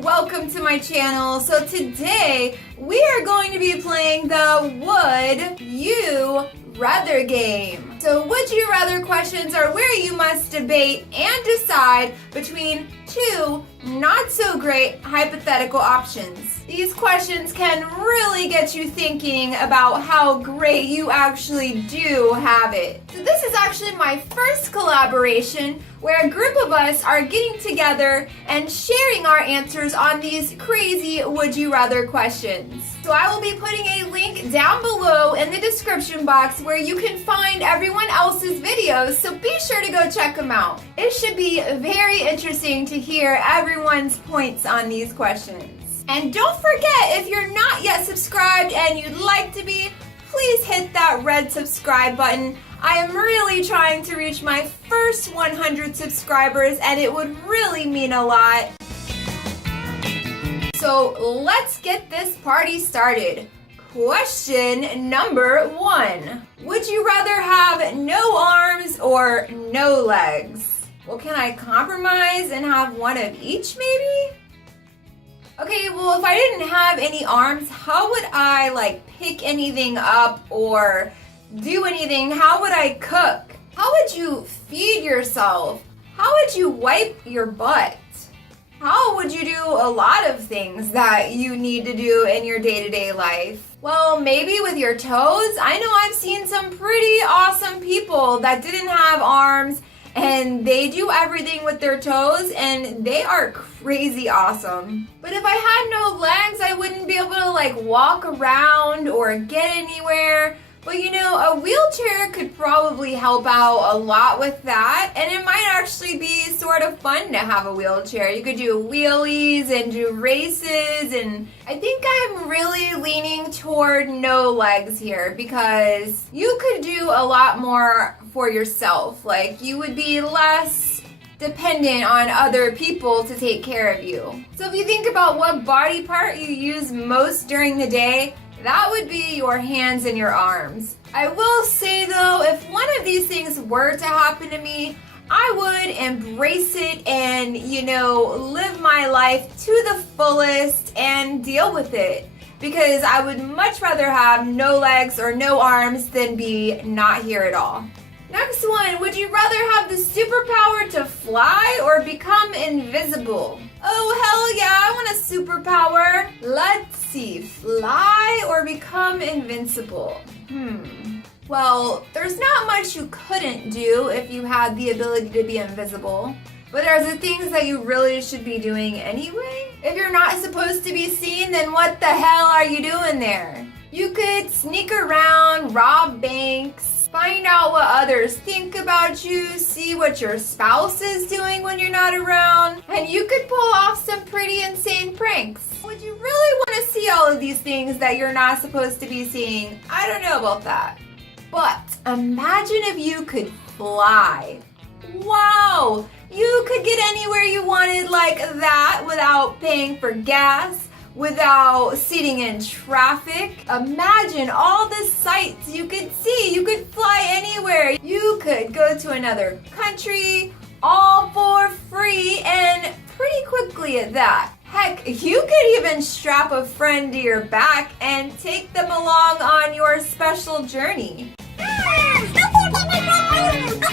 and welcome to my channel. So today we are going to be playing the Would You Rather game. So would you rather questions are where you must debate and decide between two not so great hypothetical options. These questions can really get you thinking about how great you actually do have it. So this is actually my first collaboration where a group of us are getting together and sharing our answers on these crazy would you rather questions. So I will be putting a link down below in the description box where you can find everyone else's videos, so be sure to go check them out. It should be very interesting to hear everyone's points on these questions. And don't forget, if you're not yet subscribed and you'd like to be, please hit that red subscribe button. I am really trying to reach my first 100 subscribers and it would really mean a lot. So let's get this party started. Question number 1. Would you rather have no arms or no legs? Well, can I compromise and have one of each maybe? Okay, well, if I didn't have any arms, how would I pick anything up or do anything? How would I cook? How would you feed yourself? How would you wipe your butt? How would you do a lot of things that you need to do in your day-to-day life? Well, maybe with your toes. I know I've seen some pretty awesome people that didn't have arms and they do everything with their toes and they are crazy awesome. But if I had no legs, I wouldn't be able to walk around or get anywhere. But a wheelchair could probably help out a lot with that, and it might actually be sort of fun to have a wheelchair. You could do wheelies and do races, and I think I'm really leaning toward no legs here because you could do a lot more for yourself. You would be less dependent on other people to take care of you. So if you think about what body part you use most during the day, that would be your hands and your arms. I will say though, if one of these things were to happen to me, I would embrace it and, live my life to the fullest and deal with it. Because I would much rather have no legs or no arms than be not here at all. Next one, would you rather have the superpower to fly or become invisible? Oh, hell yeah, I want a superpower. Let's see, fly or become invincible? Well, there's not much you couldn't do if you had the ability to be invisible. But are there things that you really should be doing anyway? If you're not supposed to be seen, then what the hell are you doing there? You could sneak around, rob banks, find out what others think about you, see what your spouse is doing when you're not around, and you could pull off some pretty insane pranks. Would you really want to see all of these things that you're not supposed to be seeing? I don't know about that. But imagine if you could fly. Wow! You could get anywhere you wanted like that without paying for gas, without sitting in traffic. Imagine all the sights you could see. You could fly anywhere. You could go to another country, all for free and pretty quickly at that. Heck, you could even strap a friend to your back and take them along on your special journey.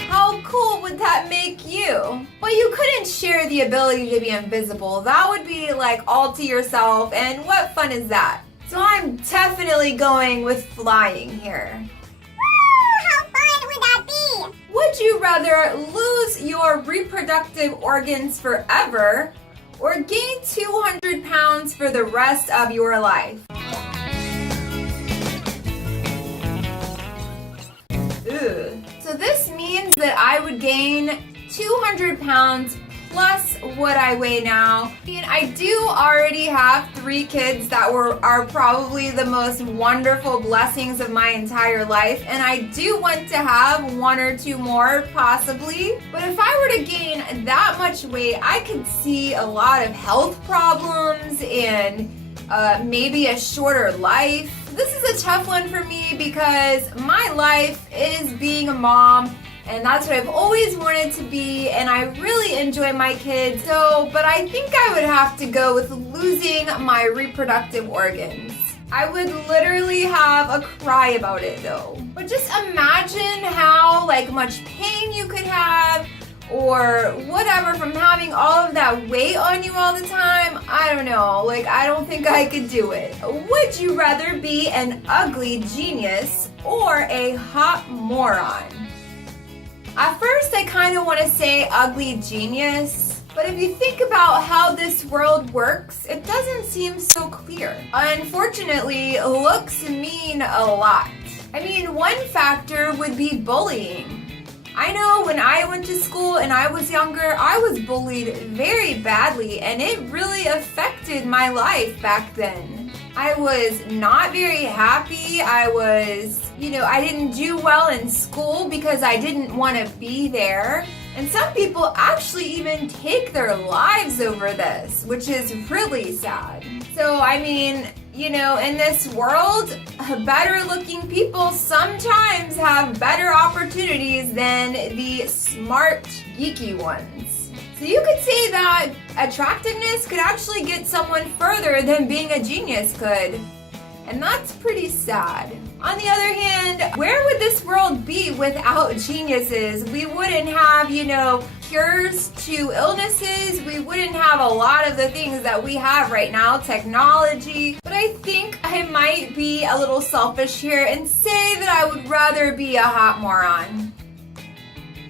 How cool would that make you? But you couldn't share the ability to be invisible. That would be all to yourself, and what fun is that? So I'm definitely going with flying here. How fun would that be? Would you rather lose your reproductive organs forever or gain 200 pounds for the rest of your life? Ugh. So this means that I would gain 200 pounds plus what I weigh now. And I do already have 3 kids that are probably the most wonderful blessings of my entire life, and I do want to have 1 or 2 more possibly. But if I were to gain that much weight, I could see a lot of health problems and maybe a shorter life. This is a tough one for me because my life is being a mom And that's what I've always wanted to be, and I really enjoy my kids. But I think I would have to go with losing my reproductive organs. I would literally have a cry about it though. But just imagine how much pain you could have or whatever from having all of that weight on you all the time. I don't know, I don't think I could do it. Would you rather be an ugly genius or a hot moron? At first, I kind of want to say ugly genius, but if you think about how this world works, it doesn't seem so clear. Unfortunately, looks mean a lot. I mean, one factor would be bullying. I know when I went to school and I was younger, I was bullied very badly, and it really affected my life back then. I was not very happy. I didn't do well in school because I didn't want to be there. And some people actually even take their lives over this, which is really sad. So, in this world, better looking people sometimes have better opportunities than the smart, geeky ones. So you could say that attractiveness could actually get someone further than being a genius could. And that's pretty sad. On the other hand, where would this world be without geniuses? We wouldn't have, cures to illnesses. We wouldn't have a lot of the things that we have right now, technology. But I think I might be a little selfish here and say that I would rather be a hot moron.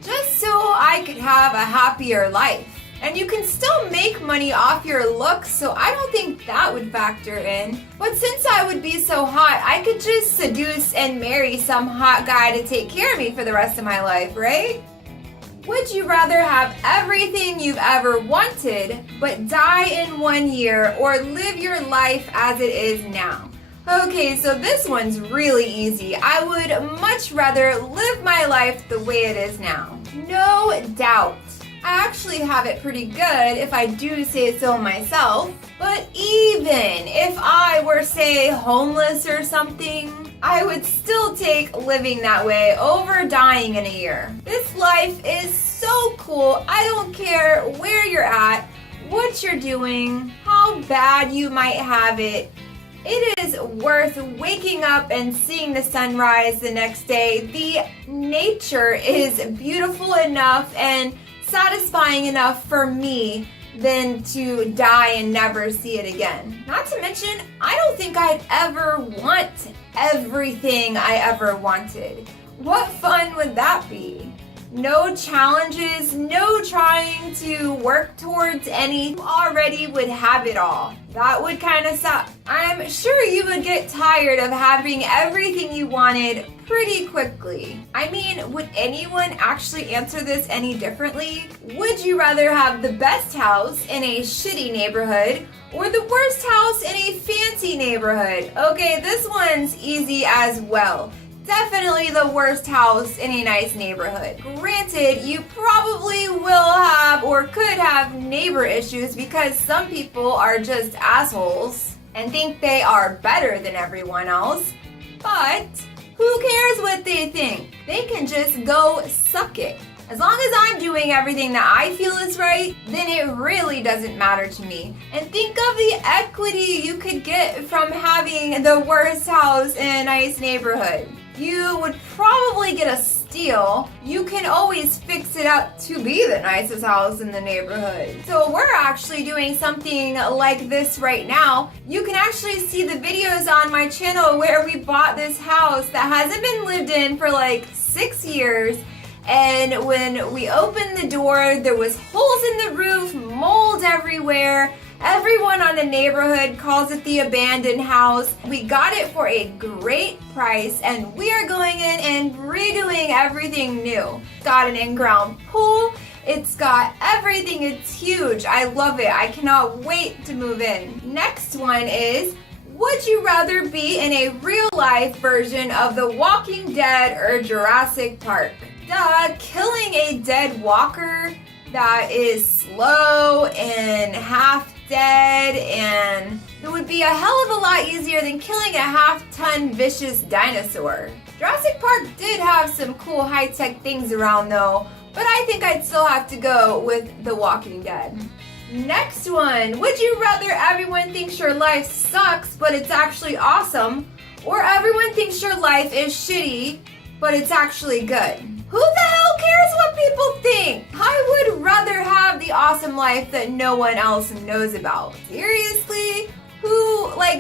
Just so I could have a happier life. And you can still make money off your looks, so I don't think that would factor in. But since I would be so hot, I could just seduce and marry some hot guy to take care of me for the rest of my life, right? Would you rather have everything you've ever wanted, but die in 1 year, or live your life as it is now? Okay, so this one's really easy. I would much rather live my life the way it is now. No doubt. I actually have it pretty good if I do say so myself. But even if I were, say, homeless or something, I would still take living that way over dying in a year. This life is so cool. I don't care where you're at, what you're doing, how bad you might have it. It is worth waking up and seeing the sunrise the next day. The nature is beautiful enough and satisfying enough for me than to die and never see it again. Not to mention, I don't think I'd ever want everything I ever wanted. What fun would that be? No challenges, no trying to work towards any. You already would have it all. That would kind of suck. I'm sure you would get tired of having everything you wanted pretty quickly. I mean, would anyone actually answer this any differently? Would you rather have the best house in a shitty neighborhood or the worst house in a fancy neighborhood? Okay, this one's easy as well. Definitely the worst house in a nice neighborhood. Granted, you probably will have or could have neighbor issues because some people are just assholes and think they are better than everyone else. But who cares what they think? They can just go suck it. As long as I'm doing everything that I feel is right, then it really doesn't matter to me. And think of the equity you could get from having the worst house in a nice neighborhood. You would probably get a steal. You can always fix it up to be the nicest house in the neighborhood. So we're actually doing something like this right now. You can actually see the videos on my channel where we bought this house that hasn't been lived in for like 6 years. And when we opened the door, there was holes in the roof, mold everywhere. Everyone on the neighborhood calls it the abandoned house. We got it for a great price, and we are going in and redoing everything new. It's got an in-ground pool. It's got everything. It's huge. I love it. I cannot wait to move in. Next one is, would you rather be in a real-life version of The Walking Dead or Jurassic Park? Duh, killing a dead walker that is slow and half dead, and it would be a hell of a lot easier than killing a half-ton vicious dinosaur. Jurassic Park did have some cool high-tech things around though, but I think I'd still have to go with The Walking Dead. Next one, would you rather everyone thinks your life sucks but it's actually awesome, or everyone thinks your life is shitty but it's actually good? Who the hell cares what people think? I would rather have the awesome life that no one else knows about. Seriously?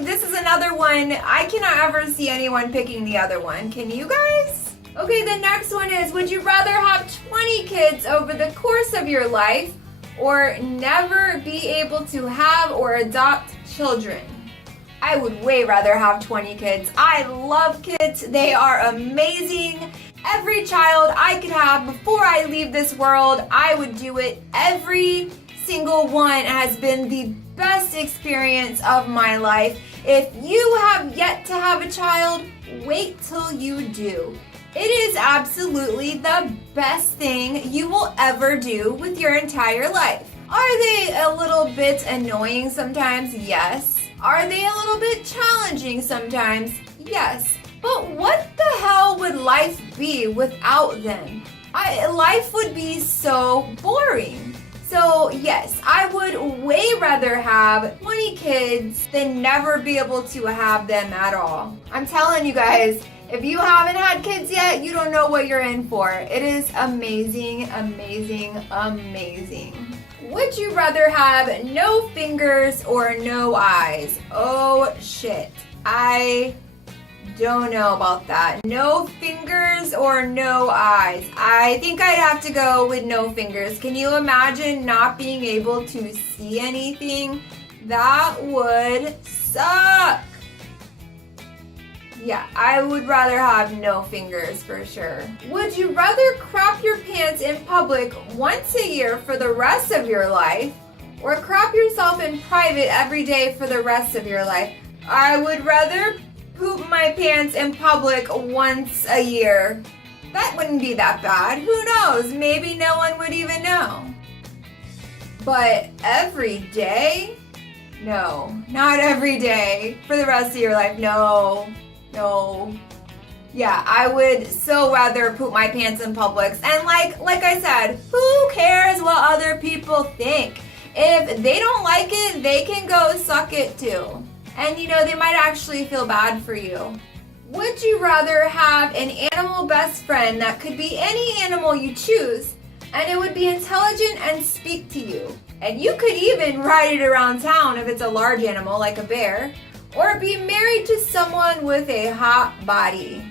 This is another one. I cannot ever see anyone picking the other one. Can you guys? Okay, the next one is, would you rather have 20 kids over the course of your life or never be able to have or adopt children? I would way rather have 20 kids. I love kids. They are amazing. Every child I could have before I leave this world, I would do it. Every single one has been the best experience of my life. If you have yet to have a child, wait till you do. It is absolutely the best thing you will ever do with your entire life. Are they a little bit annoying sometimes? Yes. Are they a little bit challenging sometimes? Yes. But what the hell would life be without them? Life would be so boring. So yes, I would way rather have 20 kids than never be able to have them at all. I'm telling you guys, if you haven't had kids yet, you don't know what you're in for. It is amazing, amazing, amazing. Would you rather have no fingers or no eyes? Oh shit. I don't know about that. No fingers or no eyes. I think I'd have to go with no fingers. Can you imagine not being able to see anything? That would suck. Yeah, I would rather have no fingers for sure. Would you rather crap your pants in public once a year for the rest of your life, or crap yourself in private every day for the rest of your life? I would rather poop my pants in public once a year. That wouldn't be that bad. Who knows? Maybe no one would even know. But every day? No, not every day. For the rest of your life, no. Yeah, I would so rather poop my pants in public. And like I said, who cares what other people think? If they don't like it, they can go suck it too. And they might actually feel bad for you. Would you rather have an animal best friend that could be any animal you choose, and it would be intelligent and speak to you? And you could even ride it around town if it's a large animal like a bear, or be married to someone with a hot body.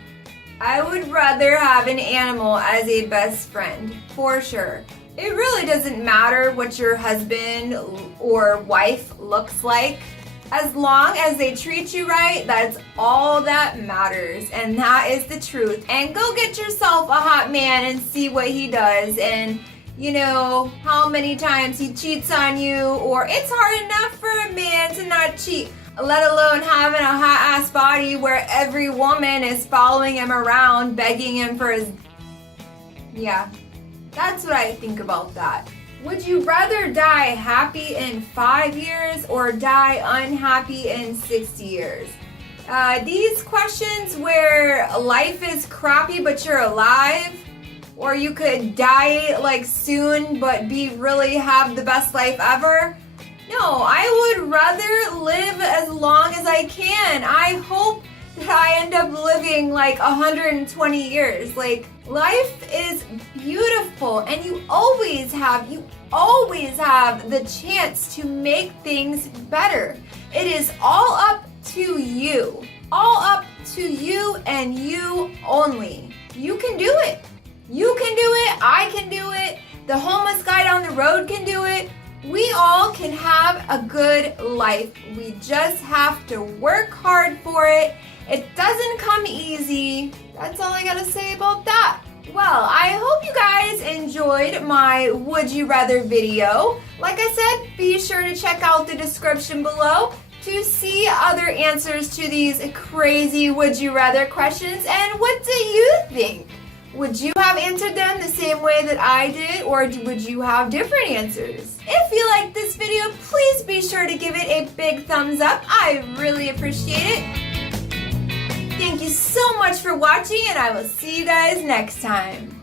I would rather have an animal as a best friend, for sure. It really doesn't matter what your husband or wife looks like. As long as they treat you right, that's all that matters. And that is the truth. And go get yourself a hot man and see what he does. And how many times he cheats on you. Or it's hard enough for a man to not cheat, let alone having a hot ass body where every woman is following him around, begging him for his... Yeah, that's what I think about that. Would you rather die happy in 5 years or die unhappy in 60 years? These questions where life is crappy but you're alive, or you could die soon but have the best life ever. No, I would rather live as long as I can. I hope that I end up living 120 years. Life is beautiful, and you always have the chance to make things better. It is all up to you. All up to you and you only. You can do it. You can do it. I can do it. The homeless guy down the road can do it. We all can have a good life. We just have to work hard for it. It doesn't come easy. That's all I gotta say about that. Well, I hope you guys enjoyed my Would You Rather video. Like I said, be sure to check out the description below to see other answers to these crazy Would You Rather questions. And what do you think? Would you have answered them the same way that I did, or would you have different answers? If you liked this video, please be sure to give it a big thumbs up. I really appreciate it. Thank you so much for watching, and I will see you guys next time.